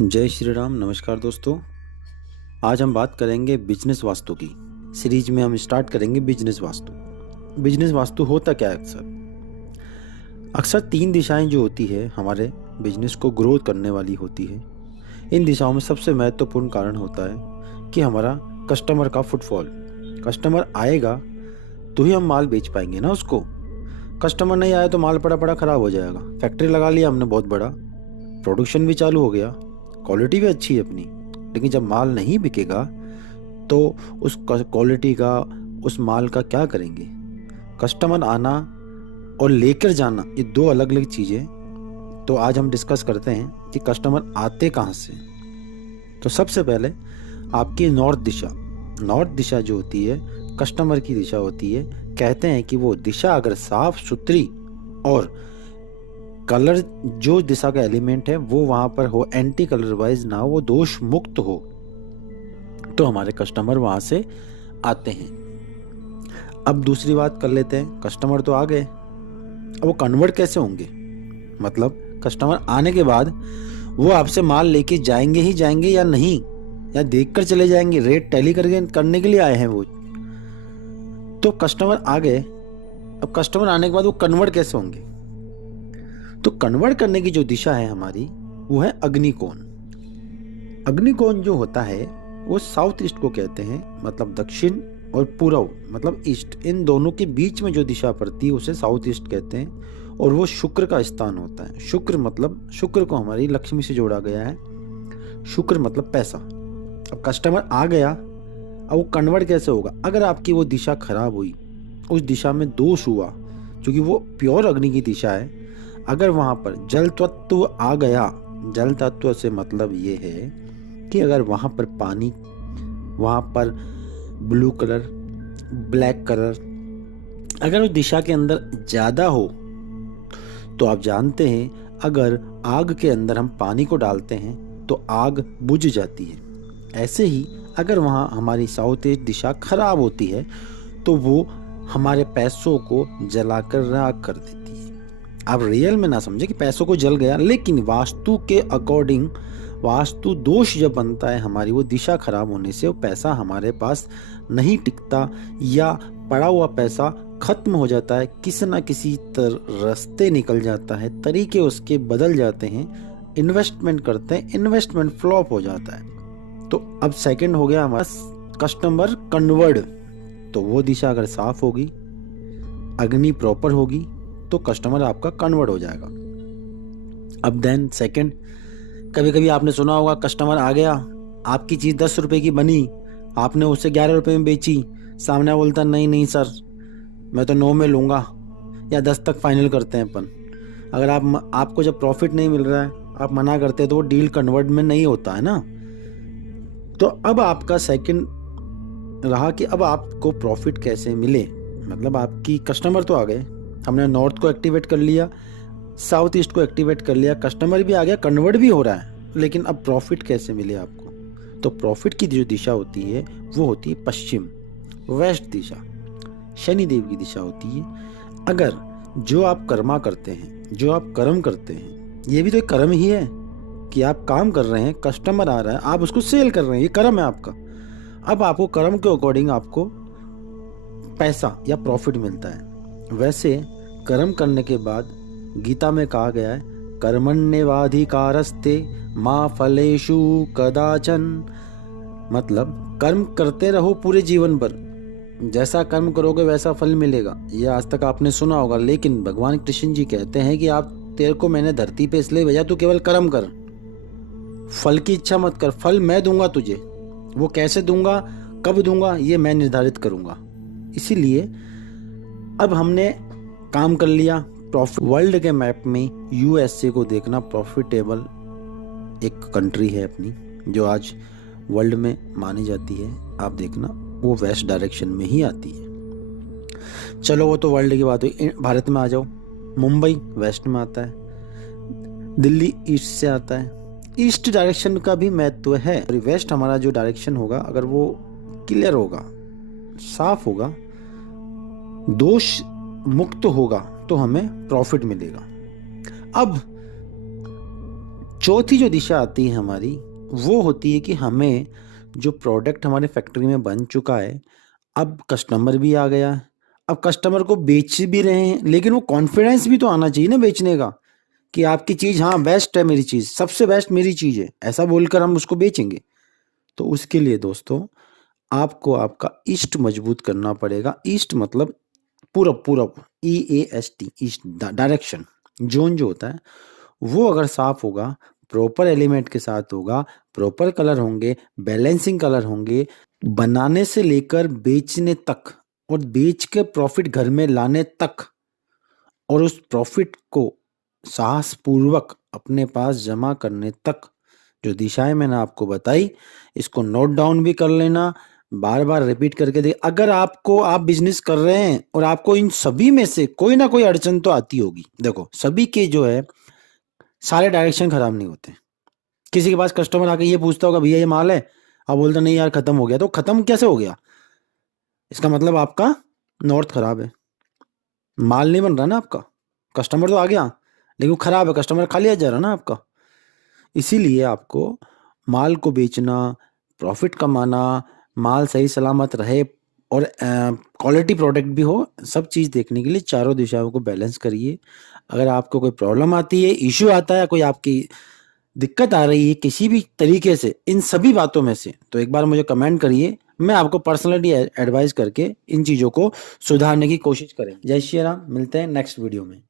जय श्री राम। नमस्कार दोस्तों, आज हम बात करेंगे बिजनेस वास्तु की। सीरीज में हम स्टार्ट करेंगे बिजनेस वास्तु। बिजनेस वास्तु होता क्या है? अक्सर तीन दिशाएं जो होती है हमारे बिजनेस को ग्रोथ करने वाली होती है। इन दिशाओं में सबसे महत्वपूर्ण कारण होता है कि हमारा कस्टमर का फुटफॉल। कस्टमर आएगा तो ही हम माल बेच पाएंगे ना उसको। कस्टमर नहीं आया तो माल पड़ा पड़ा खराब हो जाएगा। फैक्ट्री लगा लिया हमने बहुत बड़ा, प्रोडक्शन भी चालू हो गया, क्वालिटी भी अच्छी है अपनी, लेकिन जब माल नहीं बिकेगा तो उस क्वालिटी का, उस माल का क्या करेंगे? कस्टमर आना और लेकर जाना ये दो अलग अलग चीज़ें। तो आज हम डिस्कस करते हैं कि कस्टमर आते कहाँ से। तो सबसे पहले आपकी नॉर्थ दिशा जो होती है कस्टमर की दिशा होती है। कहते हैं कि वो दिशा अगर साफ सुथरी और कलर, जो दिशा का एलिमेंट है वो वहां पर हो, एंटी कलर वाइज ना हो, वो दोष मुक्त हो, तो हमारे कस्टमर वहां से आते हैं। अब दूसरी बात कर लेते हैं, कस्टमर तो आ गए, अब वो कन्वर्ट कैसे होंगे? मतलब कस्टमर आने के बाद वो आपसे माल लेके जाएंगे ही जाएंगे या नहीं, या देखकर चले जाएंगे? रेट टैली करने के लिए आए हैं वो। तो कस्टमर आ गए, अब कस्टमर आने के बाद वो कन्वर्ट कैसे होंगे? तो कन्वर्ट करने की जो दिशा है हमारी वो है अग्निकोण। अग्निकोण जो होता है वो साउथ ईस्ट को कहते हैं, मतलब दक्षिण, और पूर्व मतलब ईस्ट। इन दोनों के बीच में जो दिशा पड़ती है उसे साउथ ईस्ट कहते हैं, और वो शुक्र का स्थान होता है। शुक्र मतलब, शुक्र को हमारी लक्ष्मी से जोड़ा गया है। शुक्र मतलब पैसा। अब कस्टमर आ गया, अब वो कन्वर्ट कैसे होगा? अगर आपकी वो दिशा खराब हुई, उस दिशा में दोष हुआ, क्योंकि वो प्योर अग्नि की दिशा है, अगर वहां पर जल तत्व आ गया, जल तत्व से मतलब ये है कि अगर वहां पर पानी, वहां पर ब्लू कलर, ब्लैक कलर अगर उस दिशा के अंदर ज्यादा हो, तो आप जानते हैं अगर आग के अंदर हम पानी को डालते हैं तो आग बुझ जाती है। ऐसे ही अगर वहां हमारी साउथ ईस्ट दिशा खराब होती है तो वो हमारे पैसों को जलाकर राख कर देती है। आप रियल में ना समझे कि पैसों को जल गया, लेकिन वास्तु के अकॉर्डिंग वास्तु दोष जब बनता है हमारी, वो दिशा खराब होने से वो पैसा हमारे पास नहीं टिकता, या पड़ा हुआ पैसा खत्म हो जाता है, किसी ना किसी रास्ते निकल जाता है, तरीके उसके बदल जाते हैं, इन्वेस्टमेंट करते हैं, इन्वेस्टमेंट फ्लॉप हो जाता है। तो अब सेकंड हो गया हमारा कस्टमर कन्वर्ट। तो वो दिशा अगर साफ होगी, अग्नि प्रॉपर होगी, तो कस्टमर आपका कन्वर्ट हो जाएगा। अब देन सेकंड, कभी कभी आपने सुना होगा कस्टमर आ गया, आपकी चीज 10 रुपए की बनी, आपने उसे 11 रुपए में बेची, सामने बोलता नहीं नहीं सर मैं तो 9 में लूंगा, या 10 तक फाइनल करते हैं अपन। अगर आपको जब प्रॉफिट नहीं मिल रहा है, आप मना करते हैं, तो वो डील कन्वर्ट में नहीं होता है ना। तो अब आपका सेकंड रहा कि अब आपको प्रॉफिट कैसे मिले। मतलब आपकी कस्टमर तो आ गए, हमने नॉर्थ को एक्टिवेट कर लिया, साउथ ईस्ट को एक्टिवेट कर लिया, कस्टमर भी आ गया, कन्वर्ट भी हो रहा है, लेकिन अब प्रॉफिट कैसे मिले आपको? तो प्रॉफिट की जो दिशा होती है वो होती है पश्चिम, वेस्ट दिशा, शनि देव की दिशा होती है। अगर जो आप कर्मा करते हैं, जो आप कर्म करते हैं, ये भी तो एक कर्म ही है कि आप काम कर रहे हैं, कस्टमर आ रहा है, आप उसको सेल कर रहे हैं, ये कर्म है आपका। अब आपको कर्म के अकॉर्डिंग आपको पैसा या प्रॉफिट मिलता है। वैसे कर्म करने के बाद गीता में कहा गया है, कर्मण्येवाधिकारस्ते मा फलेषु कदाचन। मतलब कर्म करते रहो पूरे जीवन भर, जैसा कर्म करोगे वैसा फल मिलेगा। ये आज तक आपने सुना होगा, लेकिन भगवान कृष्ण जी कहते हैं कि आप, तेरे को मैंने धरती पे इसलिए भेजा, तू केवल कर्म कर, फल की इच्छा मत कर। फल मैं दूंगा तुझे, वो कैसे दूंगा, कब दूंगा, ये मैं निर्धारित करूंगा। इसीलिए अब हमने काम कर लिया। प्रॉफिट, वर्ल्ड के मैप में यूएसए को देखना प्रॉफिटेबल एक कंट्री है अपनी, जो आज वर्ल्ड में मानी जाती है। आप देखना वो वेस्ट डायरेक्शन में ही आती है। चलो वो तो वर्ल्ड की बात हुई, भारत में आ जाओ। मुंबई वेस्ट में आता है, दिल्ली ईस्ट से आता है। ईस्ट डायरेक्शन का भी महत्व है। वेस्ट हमारा जो डायरेक्शन होगा, अगर वो क्लियर होगा, साफ होगा, दोष मुक्त होगा, तो हमें प्रॉफिट मिलेगा। अब चौथी जो दिशा आती है हमारी, वो होती है कि हमें जो प्रोडक्ट हमारे फैक्ट्री में बन चुका है, अब कस्टमर भी आ गया है, अब कस्टमर को बेच भी रहे हैं, लेकिन वो कॉन्फिडेंस भी तो आना चाहिए ना बेचने का, कि आपकी चीज़ हाँ बेस्ट है, मेरी चीज़ सबसे बेस्ट मेरी चीज़ है, ऐसा बोलकर हम उसको बेचेंगे। तो उसके लिए दोस्तों आपको आपका ईस्ट मजबूत करना पड़ेगा। ईस्ट मतलब पूरब, पूरब, EAST, ईस्ट, डायरेक्शन, जोन जो होता है वो अगर साफ होगा, प्रॉपर एलिमेंट के साथ होगा, प्रॉपर कलर होंगे, बैलेंसिंग कलर होंगे, बनाने से लेकर बेचने तक और बेच के प्रॉफिट घर में लाने तक, और उस प्रॉफिट को साहसपूर्वक अपने पास जमा करने तक, जो दिशाएं मैंने आपको बताई, इसको नोट डाउन भी कर लेना, बार बार रिपीट करके देख। अगर आप बिजनेस कर रहे हैं और आपको इन सभी में से कोई ना कोई अड़चन तो आती होगी, देखो सभी के जो है सारे डायरेक्शन खराब नहीं होते। किसी के पास कस्टमर आके ये पूछता होगा भैया ये माल है, आप बोलते नहीं यार खत्म हो गया, तो खत्म कैसे हो गया? इसका मतलब आपका नॉर्थ खराब है, माल नहीं बन रहा ना आपका, कस्टमर तो आ गया लेकिन वो खराब है, कस्टमर खाली आ जा रहा ना आपका। इसीलिए आपको माल को बेचना, प्रॉफिट कमाना, माल सही सलामत रहे और क्वालिटी प्रोडक्ट भी हो, सब चीज़ देखने के लिए चारों दिशाओं को बैलेंस करिए। अगर आपको कोई प्रॉब्लम आती है, इशू आता है, कोई आपकी दिक्कत आ रही है किसी भी तरीके से इन सभी बातों में से, तो एक बार मुझे कमेंट करिए, मैं आपको पर्सनली एडवाइस करके इन चीज़ों को सुधारने की कोशिश करें। जय श्री राम, मिलते हैं नेक्स्ट वीडियो में।